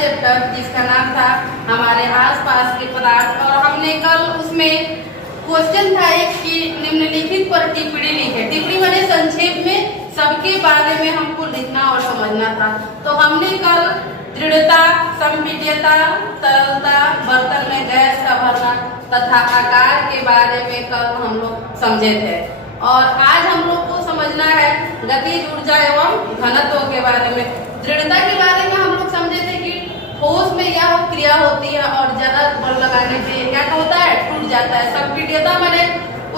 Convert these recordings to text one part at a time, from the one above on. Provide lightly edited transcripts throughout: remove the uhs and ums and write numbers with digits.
Chapter जिसका नाम था हमारे आसपास के पदार्थ, और हमने कल उसमें क्वेश्चन था एक कि निम्नलिखित पर टिप्पणी लिखे। टिप्पणी मैंने संक्षेप में सबके बारे में हमको लिखना और समझना था। तो हमने कल दृढ़ता, संपीड्यता, तरलता, बर्तन में गैस का भरना तथा आकार के बारे में कल हम लोग समझे थे। और आज हम लोग को समझना है गतिज ऊर्जा एवं घनत्व के बारे में। दृढ़ता के बारे में हम लोग समझे थे कि ठोस में यह क्रिया होती है और ज्यादा बल लगाने से क्या होता है, टूट जाता है। संपीड्यता मैंने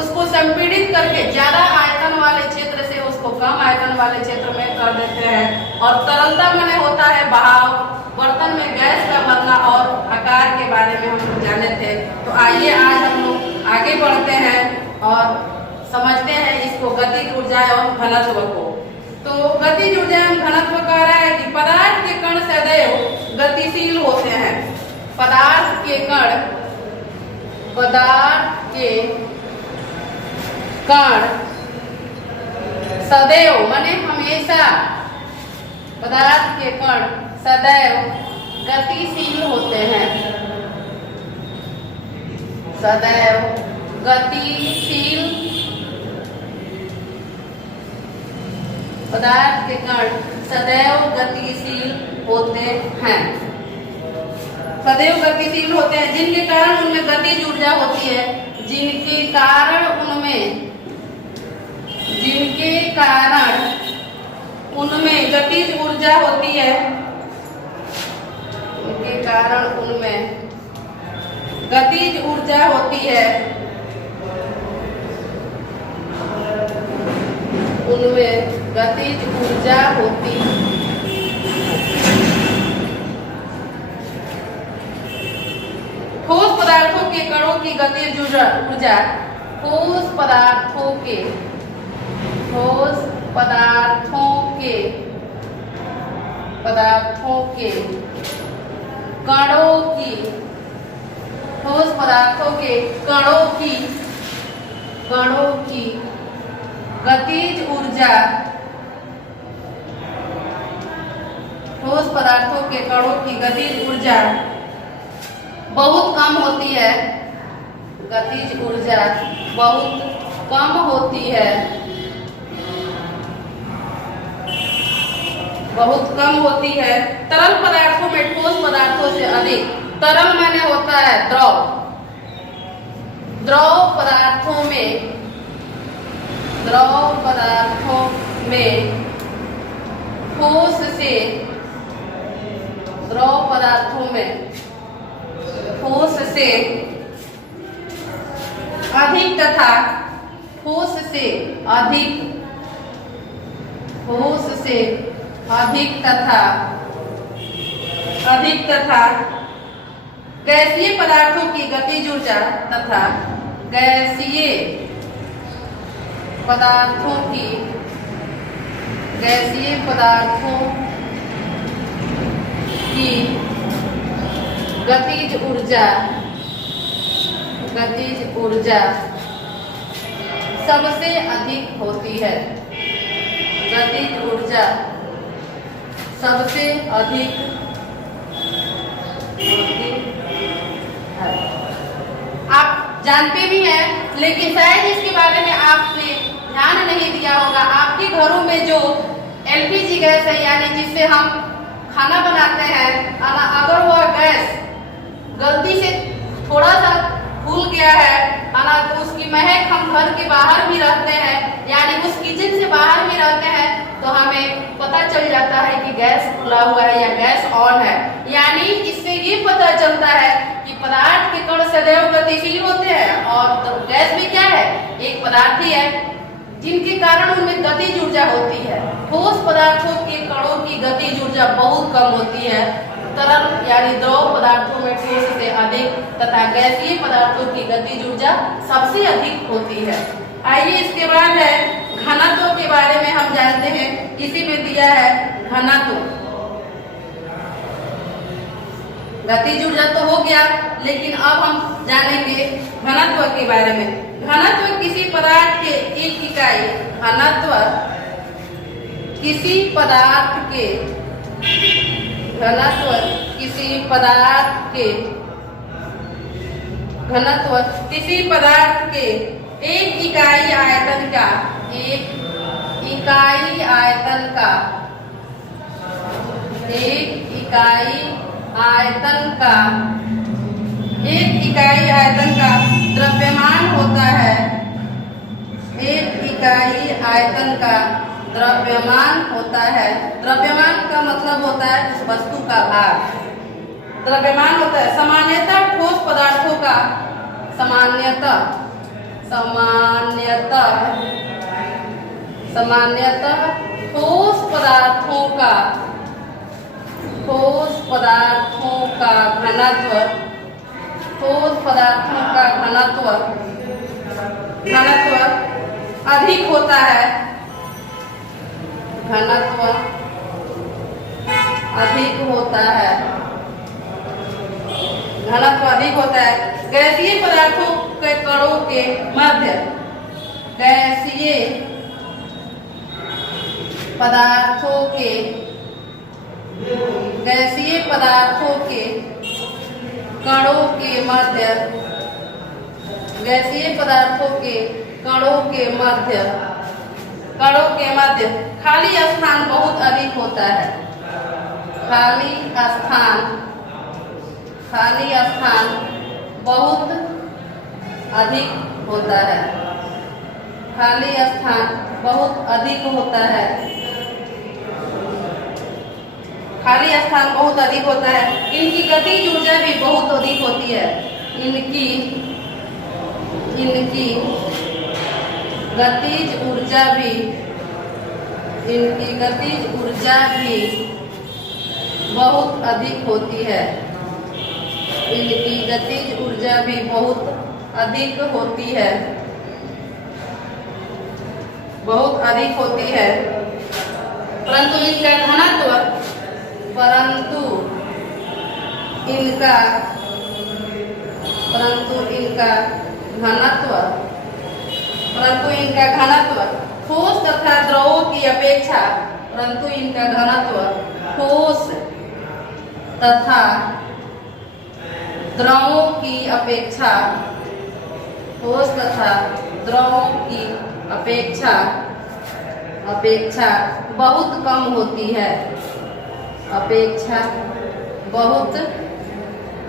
उसको संपीड़ित करके ज्यादा आयतन वाले क्षेत्र से उसको कम आयतन वाले क्षेत्र में कर देते हैं। और तरलता मैंने होता है बहाव, बर्तन में गैस का भरना और आकार के बारे में हम लोग जाने थे। तो आइए आज हम लोग आगे बढ़ते हैं और समझते हैं इसको गतिज ऊर्जा एवं घनत्व को। तो गतिज ऊर्जा एवं घनत्व कह रहा है कि पदार्थ के कण सदैव गतिशील होते हैं। पदार्थ के कण सदैव माने हमेशा, पदार्थ के कण सदैव गतिशील होते हैं। सदैव गतिशील, पदार्थ के कण सदैव गतिशील होते हैं। सदैव गतिशील होते हैं जिनके कारण उनमें गतिज ऊर्जा होती है। जिनके कारण उनमें गतिज ऊर्जा होती है। उनके कारण उनमें गतिज ऊर्जा होती है। उनमें गतिज ऊर्जा होती है। ठोस पदार्थों के कणों की गतिज ऊर्जा, ठोस पदार्थों के कणों की गतिज ऊर्जा, ठोस पदार्थों के कणों की गतिज ऊर्जा बहुत कम होती है। गतिज ऊर्जा बहुत कम होती है, बहुत कम होती है। तरल पदार्थों में ठोस पदार्थों से अधिक। तरल माने होता है द्रव। द्रव पदार्थों में ठोस से, द्रव पदार्थों में ठोस से अधिक तथा ठोस से अधिक तथा गैसीय पदार्थों की गतिज ऊर्जा तथा गैसीय पदार्थों की गतिज ऊर्जा सबसे अधिक होती है। गतिज ऊर्जा सबसे अधिक होती है। आप जानते भी हैं, लेकिन शायद इसके बारे में आपने ध्यान नहीं दिया होगा। आपके घरों में जो एलपीजी गैस है, यानी जिससे हम खाना बनाते हैं, अगर वह गैस गलती से थोड़ा सा फूल गया है, तो उसकी महक हम घर के बाहर भी रहते हैं, यानी उस किचन से बाहर भी रहते हैं, तो हमें पता चल जाता है कि गैस खुला हुआ है या गैस ऑन है। यानी इससे ये पता चलता है कि पदार्थ के कण सदैव गतिशील होते हैं और गैस भी क्या है, एक पदार्थ ही है, जिनके कारण उनमें गतिज ऊर्जा होती है। ठोस पदार्थों के कणों की गतिज ऊर्जा बहुत कम होती है। तरल यानी द्रव पदार्थों में ठोस से अधिक तथा गैसीय पदार्थों की गतिज ऊर्जा सबसे अधिक होती है। आइए इसके बाद है घनत्व के बारे में हम जानते हैं। इसी में दिया है घनत्व। गतिज ऊर्जा तो हो गया, लेकिन अब हम जानेंगे घनत्व के बारे में। घनत्व किसी पदार्थ के एक इकाई, घनत्व किसी पदार्थ के किसी पदार्थ के घनत्व, किसी पदार्थ के एक इकाई आयतन का, एक इकाई आयतन का, एक इकाई आयतन का, एक इकाई आयतन का द्रव्यमान होता है, एक इकाई आयतन का द्रव्यमान होता है। द्रव्यमान का मतलब होता है उस वस्तु का भार, द्रव्यमान होता है। सामान्यतः ठोस पदार्थों का, सामान्यतः ठोस पदार्थों का घनत्व, ठोस पदार्थों का घनत्व अधिक होता है, घनत्व अधिक होता है, घनत्व अधिक होता है। गैसीय पदार्थों के कणों के मध्य, गैसीय पदार्थों के कणों के मध्य, गैसीय पदार्थों के कणों के मध्य खाली स्थान बहुत अधिक होता है, खाली स्थान बहुत अधिक होता है, खाली स्थान बहुत अधिक होता है, खाली स्थान बहुत अधिक होता है। इनकी गतिज ऊर्जा भी बहुत अधिक होती है, इनकी गतिज ऊर्जा भी बहुत अधिक होती है, इनकी गतिज ऊर्जा भी बहुत अधिक होती है, बहुत अधिक होती है। परंतु इनका घनत्व, परंतु इनका घनत्व ठोस तथा द्रवों की अपेक्षा, परंतु इनका घनत्व ठोस तथा द्रवों की अपेक्षा, ठोस तथा द्रवों की अपेक्षा बहुत कम होती है, अपेक्षा बहुत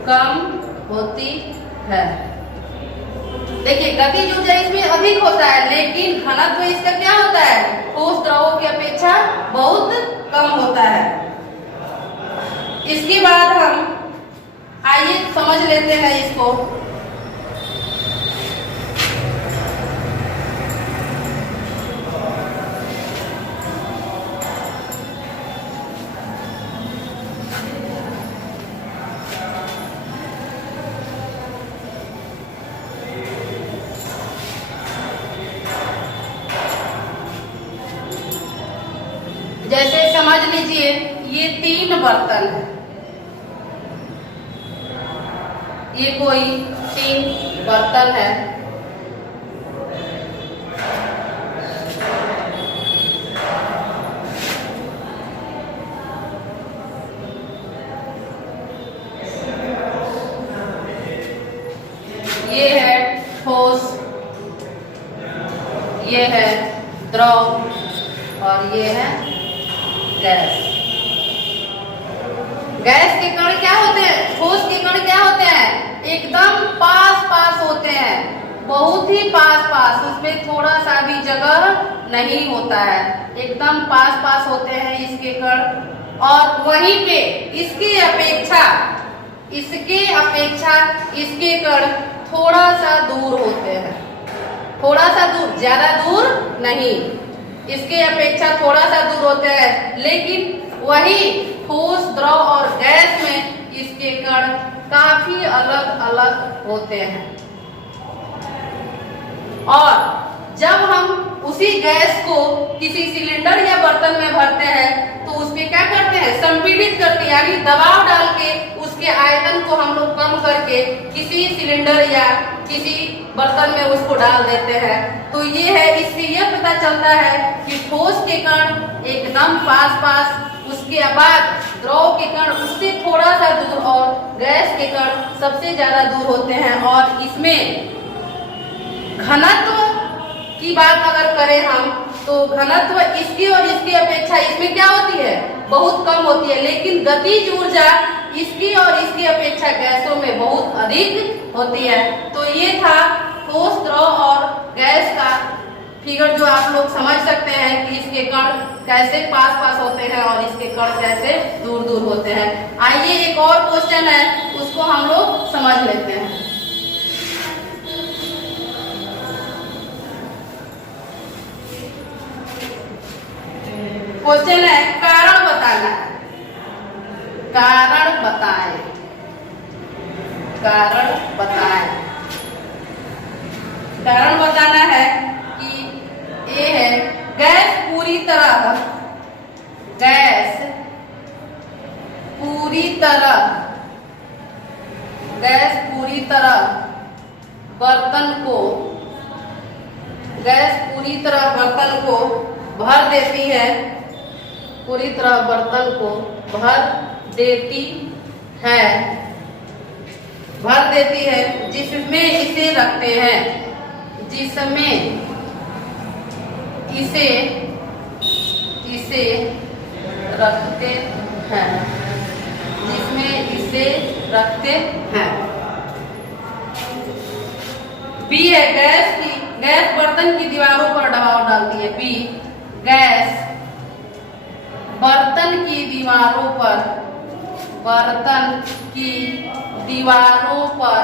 कम होती है। देखिए गतिज ऊर्जा इसमें अधिक होता है, लेकिन घनत्व इसका क्या होता है, ठोस द्रवों की अपेक्षा बहुत कम होता है। इसके बाद हम आइए समझ लेते हैं इसको। जैसे समझ लीजिए ये 3 बर्तन है, ये कोई 3 बर्तन है, ये है ठोस, ये है द्रव और ये है गैस। गैस के कण क्या होते हैं, ठोस के कण क्या होते हैं, एकदम पास होते हैं, बहुत ही पास, उसमें थोड़ा सा भी जगह नहीं होता है, एकदम पास होते हैं इसके कण। और वहीं पे इसके अपेक्षा इसके कण थोड़ा सा दूर होते हैं, थोड़ा सा दूर, ज्यादा दूर नहीं, इसके अपेक्षा थोड़ा सा दूर होते हैं। लेकिन वही ठोस, द्रव और गैस में इसके कण काफी अलग होते हैं। और जब हम उसी गैस को किसी सिलेंडर या बर्तन में भरते हैं तो उसके क्या करते हैं, संपीड़ित करते हैं, यानी दबाव डाल के उसके आयतन को हम लोग कम करके किसी सिलेंडर या किसी बर्तन में उसको डाल देते हैं। तो ये है, इससे यह पता चलता है कि ठोस के कण एकदम पास उसके बाद द्रव के कण उससे थोड़ा सा दूर और गैस के कण सबसे ज्यादा दूर होते हैं। और इसमें घनत्व की बात अगर करें हम तो घनत्व इसकी और इसकी अपेक्षा इसमें क्या होती है, बहुत कम होती है, लेकिन गतिज ऊर्जा इसकी और इसकी अपेक्षा गैसों में बहुत अधिक होती है। तो ये था ठोस, द्रव और गैस का फिगर जो आप लोग समझ सकते हैं कि इसके कण कैसे पास पास होते हैं और इसके कण कैसे दूर दूर होते हैं। आइए एक और क्वेश्चन है उसको हम लोग समझ लेते हैं। क्वेश्चन है कारण बताना है, कारण बताएं, कारण बताएं। कारण बताना है कि ये है गैस पूरी तरह, गैस पूरी तरह, गैस पूरी तरह बर्तन को, गैस पूरी तरह बर्तन को भर देती है, पूरी तरह बर्तन को भर देती है, भर देती है, जिसमें इसे रखते हैं, जिसमें इसे रखते हैं, जिसमें इसे रखते हैं। बी है गैस बर्तन की दीवारों पर दबाव डालती है। बी गैस बर्तन की दीवारों पर, बर्तन की दीवारों पर,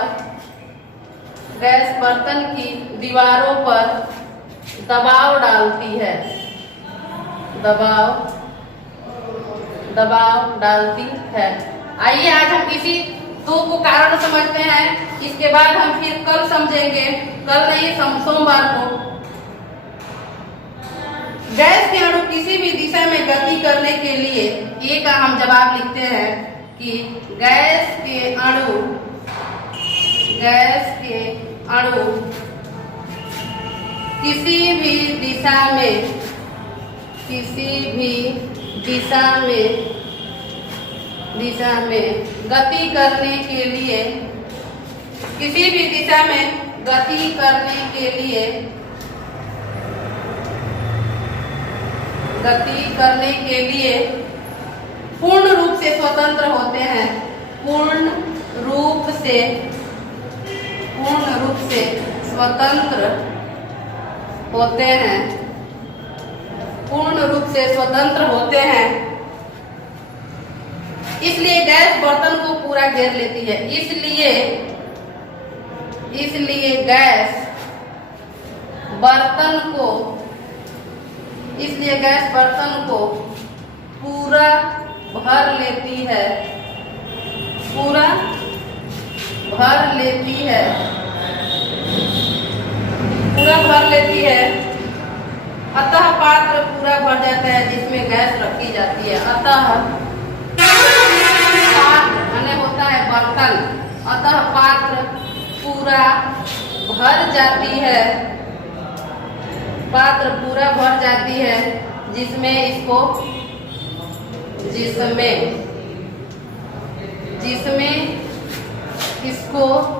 गैस बर्तन की दीवारों पर दबाव डालती है, दबाव डालती है। आइए आज हम इसी दो को कारण समझते हैं, इसके बाद हम फिर कल समझेंगे, कल नहीं सोमवार को। गैस के अणु किसी भी दिशा में गति करने के लिए ए का हम जवाब लिखते हैं कि गैस के अणु किसी भी दिशा में, दिशा में गति करने के लिए, किसी भी दिशा में गति करने के लिए, गति करने के लिए पूर्ण रूप से स्वतंत्र होते हैं, पूर्ण रूप से स्वतंत्र होते हैं, पूर्ण रूप से स्वतंत्र होते हैं। इसलिए गैस बर्तन को पूरा घेर लेती है, इसलिए गैस बर्तन को पूरा भर लेती है, पूरा भर लेती है, पूरा भर लेती है। अतः पात्र पूरा भर जाता है जिसमें गैस रखी जाती है। अतः पात्र माने होता है बर्तन, अतः पात्र पूरा भर जाती है, पात्र पूरा भर जाती है जिसमें इसको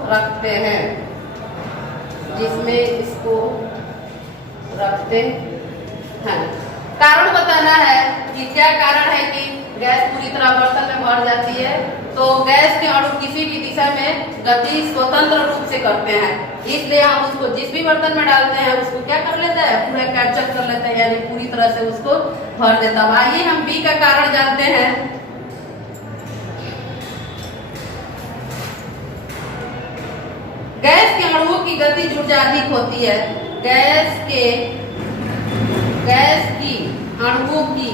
रखते हैं, जिसमें इसको रखते हैं। कारण बताना है कि क्या कारण है कि गैस पूरी तरह बर्तन में भर जाती है। तो गैस के अणु किसी भी दिशा में गति स्वतंत्र रूप से करते हैं, इसलिए हम उसको जिस भी बर्तन में डालते हैं उसको क्या कर लेता है, पूरा कैप्चर कर लेता है, यानी पूरी तरह से उसको भर देता है। आइए हम बी का कारण जानते हैं। गैस के अणुओं की गतिज ऊर्जा अधिक होती है। गैस की अणुओं की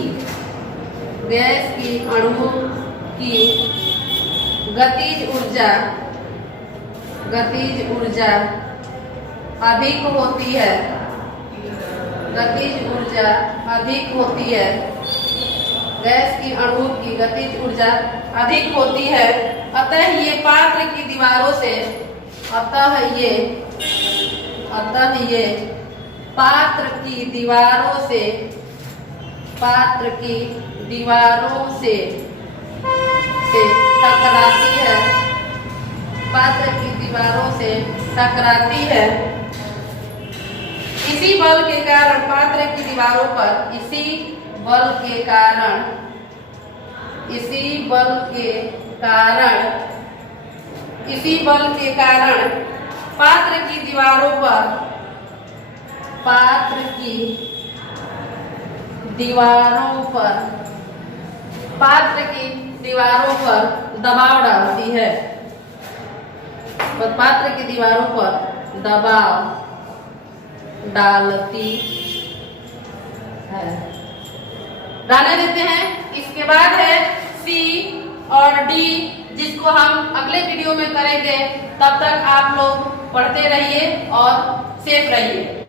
गतिज ऊर्जा अधिक होती है, गतिज ऊर्जा अधिक होती है। गैस की अणुओं की गतिज ऊर्जा अधिक होती है। अतः ये पात्र की दीवारों से, अतः ये पात्र की दीवारों से टकराती है, पात्र की दीवारों से टकराती है। इसी बल के कारण पात्र की दीवारों पर, इसी बल के कारण पात्र की दीवारों पर दबाव डालती है, पात्र की दीवारों पर दबाव डालती है। रहने देते हैं। इसके बाद है सी और डी, जिसको हम अगले वीडियो में करेंगे। तब तक आप लोग पढ़ते रहिए और सेफ रहिए।